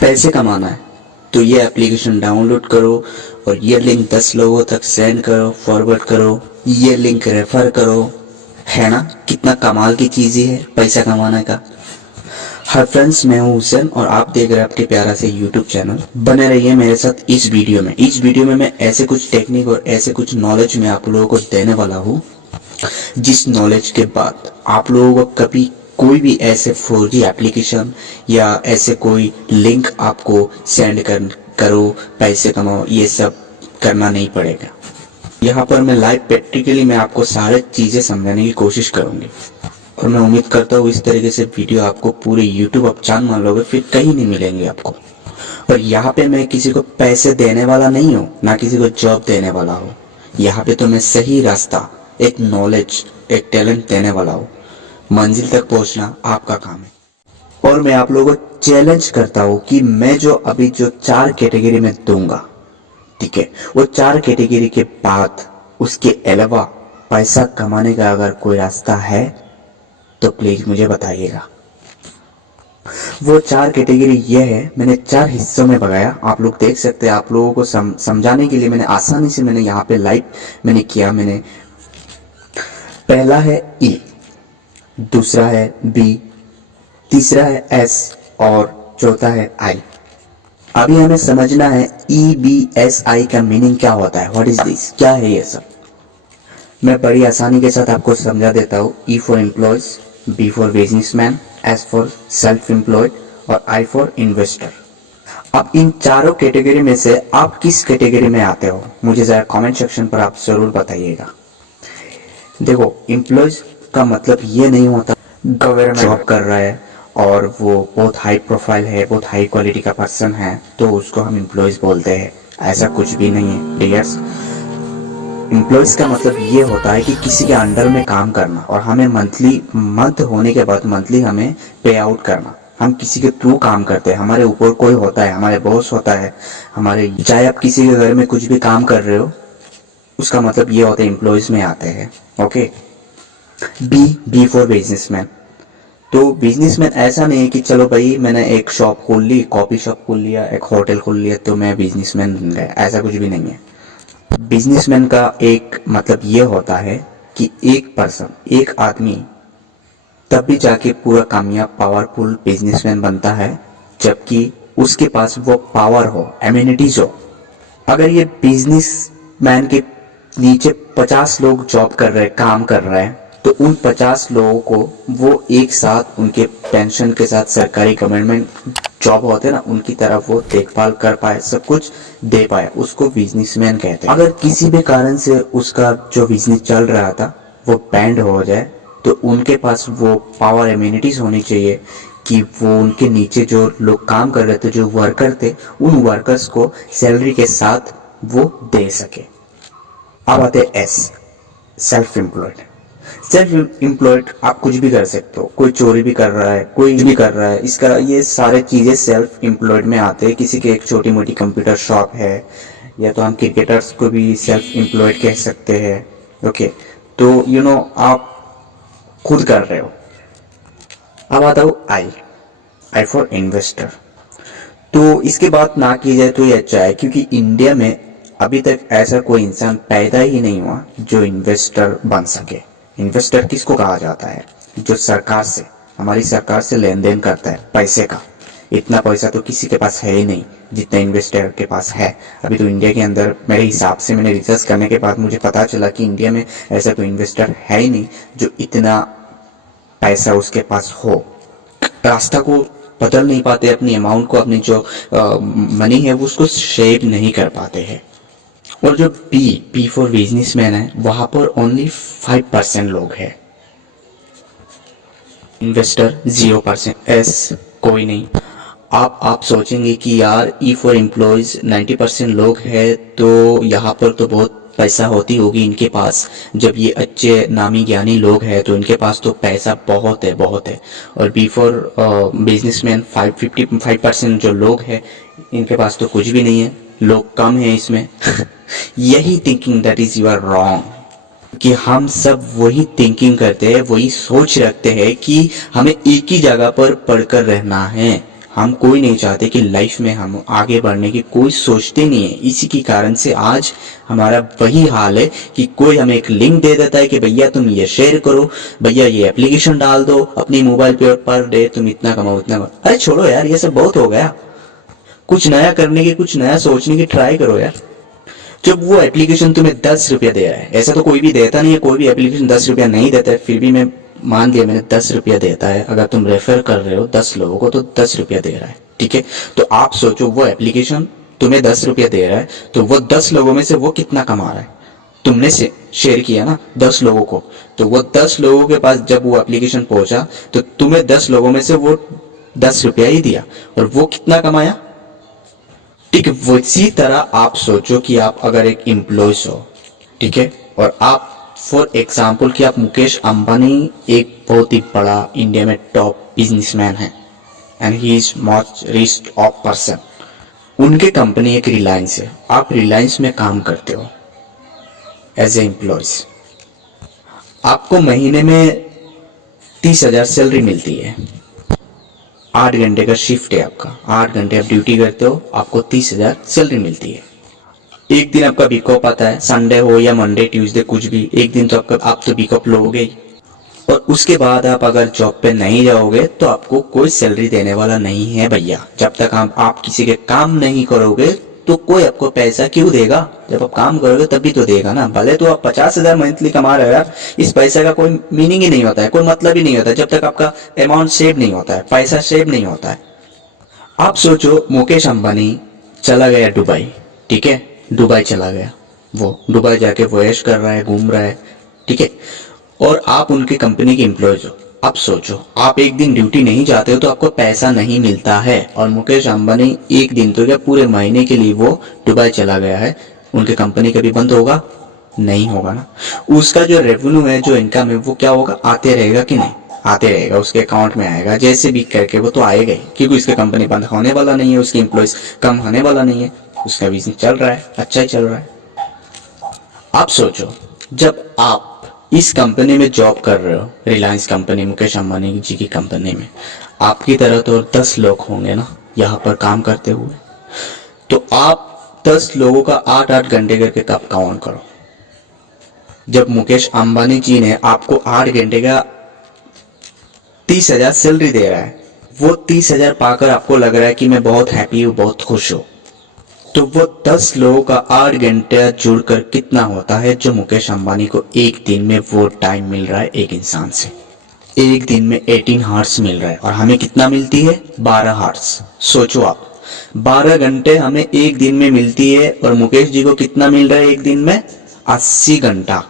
पैसे कमाना है तो ये एप्लीकेशन डाउनलोड करो और ये लिंक 10 लोगों तक सेंड करो, फॉरवर्ड करो, ये लिंक रेफर करो। है ना, कितना कमाल की चीज़ है पैसा कमाने का। हाय फ्रेंड्स, मैं हूं हुसैन और आप देख रहे हैं आपके प्यारा से यूट्यूब चैनल। बने रहिए मेरे साथ इस वीडियो में। इस वीडियो में मैं ऐसे कुछ टेक्निक और ऐसे कुछ नॉलेज मैं आप लोगों को देने वाला हूँ, जिस नॉलेज के बाद आप लोगों को कभी कोई भी ऐसे फर्जी एप्लीकेशन या ऐसे कोई लिंक आपको सेंड करो, पैसे कमाओ, ये सब करना नहीं पड़ेगा। यहाँ पर मैं लाइव प्रैक्टिकली मैं आपको सारे चीज़ें समझाने की कोशिश करूँगी और मैं उम्मीद करता हूँ इस तरीके से वीडियो आपको पूरे यूट्यूब आप जान मान लोगे, फिर कहीं नहीं मिलेंगे आपको। और यहाँ पे मैं किसी को पैसे देने वाला नहीं हूँ, ना किसी को जॉब देने वाला हूँ। यहाँ पे तो मैं सही रास्ता, एक नॉलेज, एक टैलेंट देने वाला हूँ। मंजिल तक पहुँचना आपका काम है। और मैं आप लोगों को चैलेंज करता हूँ कि मैं जो अभी जो 4 कैटेगरी में दूंगा, ठीक है, वो 4 कैटेगरी के बाद उसके अलावा पैसा कमाने का अगर कोई रास्ता है तो प्लीज मुझे बताइएगा। वो 4 कैटेगरी ये है, मैंने 4 हिस्सों में बताया। आप लोग देख सकते हैं, आप लोगों को समझाने के लिए मैंने आसानी से मैंने यहाँ पे लाइव मैंने किया। मैंने पहला है ई, दूसरा है बी, तीसरा है एस और चौथा है आई। अभी हमें समझना है ई बी एस आई का मीनिंग क्या होता है। व्हाट इज दिस, क्या है ये सब। मैं बड़ी आसानी के साथ आपको समझा देता हूँ। E for employees, B for businessman, S for self employed और आई फॉर इन्वेस्टर। अब इन चारों कैटेगरी में से आप किस कैटेगरी में आते हो, मुझे जरा कमेंट सेक्शन पर आप जरूर बताइएगा। देखो, एम्प्लॉयज का मतलब ये नहीं होता गवर्नमेंट जॉब कर रहा है और वो बहुत हाई प्रोफाइल है, बहुत हाई क्वालिटी का पर्सन है तो उसको हम एम्प्लॉयज बोलते हैं। ऐसा कुछ भी नहीं है डियर्स। एम्प्लॉयज का मतलब ये होता है कि किसी के अंडर में काम करना और हमें मंथ होने के बाद मंथली हमें पे आउट करना। हम किसी के थ्रू काम करते हैं, हमारे ऊपर कोई होता है, हमारे बॉस होता है, हमारे, चाहे आप किसी के घर में कुछ भी काम कर रहे हो, उसका मतलब ये होता है एम्प्लॉयज में आते हैं। ओके। B for businessman. तो बिजनेसमैन ऐसा नहीं है कि चलो भाई मैंने एक शॉप खोल ली, कॉफी शॉप खोल लिया, एक होटल खोल लिया तो मैं बिजनेसमैन बन गया, ऐसा कुछ भी नहीं है। बिजनेसमैन का एक मतलब ये होता है कि एक पर्सन, एक आदमी तब भी जाके पूरा कामयाब पावरफुल बिजनेसमैन बनता है जबकि उसके पास वो पावर हो, एमिनिटीज हो। अगर ये बिजनेसमैन के नीचे 50 लोग जॉब कर रहे हैं, काम कर रहे हैं, तो उन 50 लोगों को वो एक साथ उनके पेंशन के साथ सरकारी गवर्नमेंट जॉब होते हैं ना, उनकी तरफ वो देखभाल कर पाए, सब कुछ दे पाए, उसको बिजनेसमैन कहते हैं। अगर किसी भी कारण से उसका जो बिजनेस चल रहा था वो बैंड हो जाए तो उनके पास वो पावर, इम्यूनिटीज होनी चाहिए कि वो उनके नीचे जो लोग काम कर रहे थे, जो वर्कर थे, उन वर्कर्स को सैलरी के साथ वो दे सके। अब आते S, self employed. Self employed आप कुछ भी कर सकते हो, कोई चोरी भी कर रहा है, कोई भी कर रहा है, इसका ये सारे चीजें सेल्फ एम्प्लॉयड में आते हैं। किसी के एक छोटी मोटी कंप्यूटर शॉप है, या तो हम क्रिकेटर्स को भी सेल्फ एम्प्लॉयड कह सकते हैं। ओके, तो आप खुद कर रहे हो। अब आता हूँ आई फॉर इन्वेस्टर। तो इसके बात ना की जाए तो ये अच्छा है, क्योंकि इंडिया में अभी तक ऐसा कोई इंसान पैदा ही नहीं हुआ जो इन्वेस्टर बन सके। इन्वेस्टर किसको कहा जाता है? जो सरकार से, हमारी सरकार से लेन देन करता है पैसे का। इतना पैसा तो किसी के पास है ही नहीं जितना इन्वेस्टर के पास है। अभी तो इंडिया के अंदर मेरे हिसाब से, मैंने रिसर्च करने के बाद मुझे पता चला कि इंडिया में ऐसा कोई इन्वेस्टर है ही नहीं जो इतना पैसा उसके पास हो। रास्ता को बदल नहीं पाते, अपनी अमाउंट को, अपनी जो मनी है वो उसको शेयर नहीं कर पाते हैं। और जो बी फॉर बिजनेसमैन है, वहां पर ओनली 5% लोग हैं, इन्वेस्टर 0%। एस कोई नहीं। आप सोचेंगे कि यार ई फॉर एम्प्लॉयज 90% लोग हैं तो यहाँ पर तो बहुत पैसा होती होगी इनके पास। जब ये अच्छे नामी ज्ञानी लोग हैं तो इनके पास तो पैसा बहुत है, बहुत है। और बी फॉर बिजनेसमैन 55% जो लोग हैं इनके पास तो कुछ भी नहीं है, लोग कम है इसमें। यही thinking, that is you are wrong. कि हम सब वही थिंकिंग करते हैं, वही सोच रखते हैं कि हमें एक ही जगह पर पढ़कर रहना है, हम कोई नहीं चाहते कि लाइफ में हम आगे बढ़ने की, कोई सोचते नहीं है। इसी के कारण से आज हमारा वही हाल है कि कोई हमें एक लिंक दे देता है कि भैया तुम ये शेयर करो, भैया ये एप्लीकेशन डाल दो अपनी मोबाइल पे और पर डे तुम इतना कमाओ उतना कमाओ। अरे छोड़ो यार, ये सब बहुत हो गया। कुछ नया करने की, कुछ नया सोचने की ट्राई करो यार। जब वो एप्लीकेशन तुम्हें 10 रुपया दे रहा है, ऐसा तो कोई भी देता नहीं है, कोई भी एप्लीकेशन 10 रुपया नहीं देता है, फिर भी मैं मान लिया मैंने 10 रुपया देता है। अगर तुम रेफर कर रहे हो 10 लोगों को तो 10 रुपया दे रहा है, ठीक है। तो आप सोचो वो एप्लीकेशन तुम्हें 10 रुपया दे रहा है, तो वो 10 लोगों में से वो कितना कमा रहा है। तुमने से शेयर किया ना 10 लोगों को, तो वो 10 लोगों के पास जब वो एप्लीकेशन पहुंचा तो तुम्हें 10 लोगों में से वो 10 रुपया ही दिया, और वो कितना कमाया। ठीक है, उसी तरह आप सोचो कि आप अगर एक एम्प्लॉयज हो, ठीक है, और आप फॉर एग्जाम्पल कि आप मुकेश अंबानी एक बहुत ही बड़ा इंडिया में टॉप बिजनेसमैन है and he is most rich of person. उनके कंपनी एक रिलायंस है, आप रिलायंस में काम करते हो एज ए एम्प्लॉयज। आपको महीने में 30,000 सैलरी मिलती है, 8 घंटे का शिफ्ट है आपका, 8 घंटे आप ड्यूटी करते हो, आपको 30,000 सैलरी मिलती है। एक दिन आपका वीक ऑफ आता है, संडे हो या मंडे ट्यूसडे कुछ भी, एक दिन तो आप तो वीक ऑफ लोगे ही। और उसके बाद आप अगर जॉब पे नहीं जाओगे तो आपको कोई सैलरी देने वाला नहीं है भैया। जब तक आप किसी के काम नहीं करोगे तो कोई आपको पैसा क्यों देगा। जब आप काम करोगे तभी तो देगा ना। भले तो आप 50,000 मंथली कमा रहे हो यार, इस पैसे का कोई मीनिंग ही नहीं होता है, कोई मतलब ही नहीं होता है जब तक आपका अमाउंट सेव नहीं होता है, पैसा सेव नहीं होता है। आप सोचो मुकेश अंबानी चला गया दुबई, ठीक है, दुबई चला गया, वो दुबई जाके वॉयेश कर रहा है, घूम रहा है, ठीक है, और आप उनकी कंपनी के एम्प्लॉयज हो। अब सोचो आप एक दिन ड्यूटी नहीं जाते हो तो आपको पैसा नहीं मिलता है, और मुकेश अंबानी एक दिन तो क्या पूरे महीने के लिए वो दुबई चला गया है, उनकी कंपनी कभी बंद होगा नहीं होगा ना। उसका जो रेवेन्यू है, जो इनकम है, वो क्या होगा, आते रहेगा कि नहीं, आते रहेगा, उसके अकाउंट में आएगा जैसे भी करके, वो तो आएगा ही, क्योंकि उसकी कंपनी बंद होने वाला नहीं है, उसके एम्प्लॉयज कम होने वाला नहीं है, उसका बिजनेस चल रहा है, अच्छा ही चल रहा है। आप सोचो जब आप इस कंपनी में जॉब कर रहे हो, रिलायंस कंपनी, मुकेश अंबानी जी की कंपनी में, आपकी तरह तो 10 लोग होंगे ना यहाँ पर काम करते हुए, तो आप 10 लोगों का 8-8 घंटे करके कब काउंट करो। जब मुकेश अंबानी जी ने आपको 8 घंटे का 30,000 सैलरी दे रहा है, वो 30,000 पाकर आपको लग रहा है कि मैं बहुत हैप्पी हूँ, बहुत खुश हूँ, तो वो 10 लोगों का 8 घंटे जुड़कर कितना होता है जो मुकेश अंबानी को एक दिन में वो टाइम मिल रहा है एक इंसान से। एक दिन में 18 हार्स मिल रहा है, और हमें कितना मिलती है, 12 हार्स। सोचो आप 12 घंटे हमें एक दिन में मिलती है, और मुकेश जी को कितना मिल रहा है एक दिन में, 80 घंटा।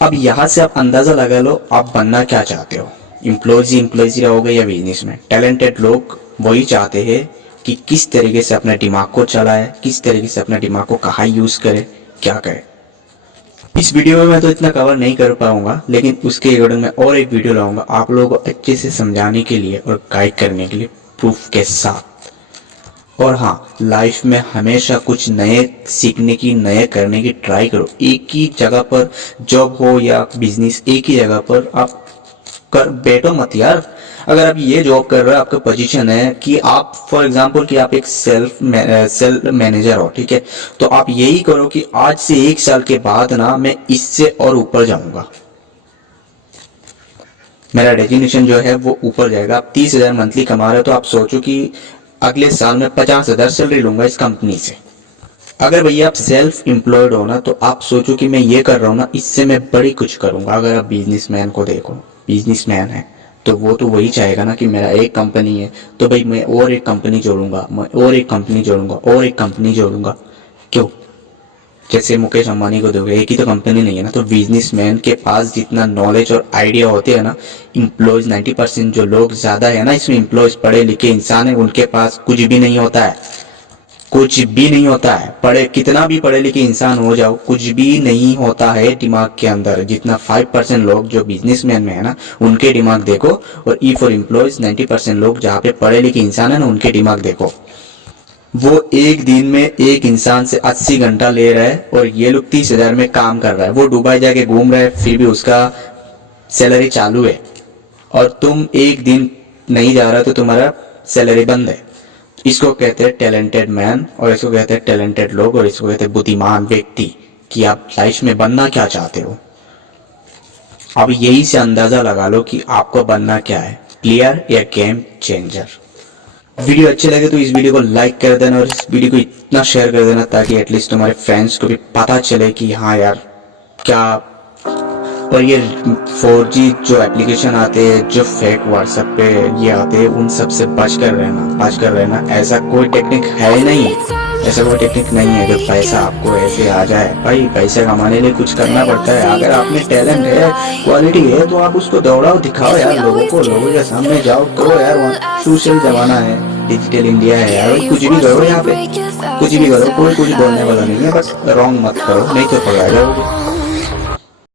अब यहां से आप अंदाजा लगा लो आप बनना क्या चाहते हो, एम्प्लॉयज रहोगे या बिजनेस में। टैलेंटेड लोग वही चाहते हैं कि किस तरीके से अपने दिमाग को चलाए, किस तरीके से अपने दिमाग को कहाँ यूज करे, क्या करे। इस वीडियो में मैं तो इतना कवर नहीं कर पाऊंगा, लेकिन उसके रिगार्डिंग में और एक वीडियो लाऊंगा आप लोगों को अच्छे से समझाने के लिए और गाइड करने के लिए प्रूफ के साथ। और हाँ, लाइफ में हमेशा कुछ नए सीखने की, नए करने की ट्राई करो। एक ही जगह पर जॉब हो या बिजनेस, एक ही जगह पर आप कर बैठो मत यार। अगर आप ये जॉब कर रहे हो, आपका पोजीशन है कि आप फॉर एग्जांपल कि आप एक सेल्फ मैनेजर हो, ठीक है, तो आप यही करो कि आज से 1 साल के बाद ना मैं इससे और ऊपर जाऊंगा, मेरा डेजिग्नेशन जो है वो ऊपर जाएगा। आप 30,000 मंथली कमा रहे हो तो आप सोचो कि अगले साल में 50,000 सैलरी लूंगा इस कंपनी से। अगर भैया आप सेल्फ एम्प्लॉयड हो ना, तो आप सोचो कि मैं ये कर रहा हूँ ना, इससे मैं बड़ी कुछ करूंगा। अगर आप बिजनेसमैन को देखो, बिजनेसमैन है तो वो तो वही चाहेगा ना कि मेरा एक कंपनी है तो भाई मैं और एक कंपनी जोड़ूंगा, मैं और एक कंपनी जोड़ूंगा, और एक कंपनी जोड़ूंगा। क्यों? जैसे मुकेश अंबानी को दोगे, एक ही तो कंपनी नहीं है ना। तो बिजनेसमैन के पास जितना नॉलेज और आइडिया होते हैं ना, एम्प्लॉयज 90% जो लोग ज्यादा है ना इसमें, एम्प्लॉयज पढ़े लिखे इंसान है, उनके पास कुछ भी नहीं होता है, कुछ भी नहीं होता है। पढ़े कितना भी पढ़े लिखे इंसान हो जाओ, कुछ भी नहीं होता है दिमाग के अंदर। जितना 5% लोग जो बिजनेसमैन में है ना, उनके दिमाग देखो, और ई फॉर एम्प्लॉयज 90% लोग जहाँ पे पढ़े लिखे इंसान है ना, उनके दिमाग देखो। वो एक दिन में एक इंसान से 80 घंटा ले रहा है, और ये लोग 30,000 में काम कर रहा है। वो दुबई जाके घूम रहा है, फिर भी उसका सैलरी चालू है, और तुम एक दिन नहीं जा रहा तो तुम्हारा सैलरी बंद है। इसको कहते हैं टैलेंटेड मैन, और इसको कहते हैं टैलेंटेड लोग, और इसको कहते हैं बुद्धिमान व्यक्ति, कि आप लाइफ में बनना क्या चाहते हो। अब यही से अंदाजा लगा लो कि आपको बनना क्या है, प्लेयर या गेम चेंजर। वीडियो अच्छे लगे तो इस वीडियो को लाइक कर देना और इस वीडियो को इतना शेयर कर देना ताकि एटलीस्ट तुम्हारे फ्रेंड्स को भी पता चले कि हाँ यार क्या। और ये 4G जो एप्लीकेशन आते हैं, जो फेक व्हाट्सएप पे ये आते हैं, उन सब से बच कर रहना। ऐसा कोई टेक्निक है नहीं, ऐसा कोई टेक्निक नहीं है जो पैसा आपको ऐसे आ जाए। भाई पैसा कमाने लिए कुछ करना पड़ता है। अगर आप में टैलेंट है, क्वालिटी है, तो आप उसको दौड़ाओ, दिखाओ यार लोगों के सामने जाओ, करो यार। सोशल जमाना है, डिजिटल इंडिया है यार, कुछ भी करो यहाँ पे, कुछ भी करो, कोई कुछ बोलने वाला नहीं है। बस रॉन्ग मत करो, नहीं तो पकड़ा जाओगे।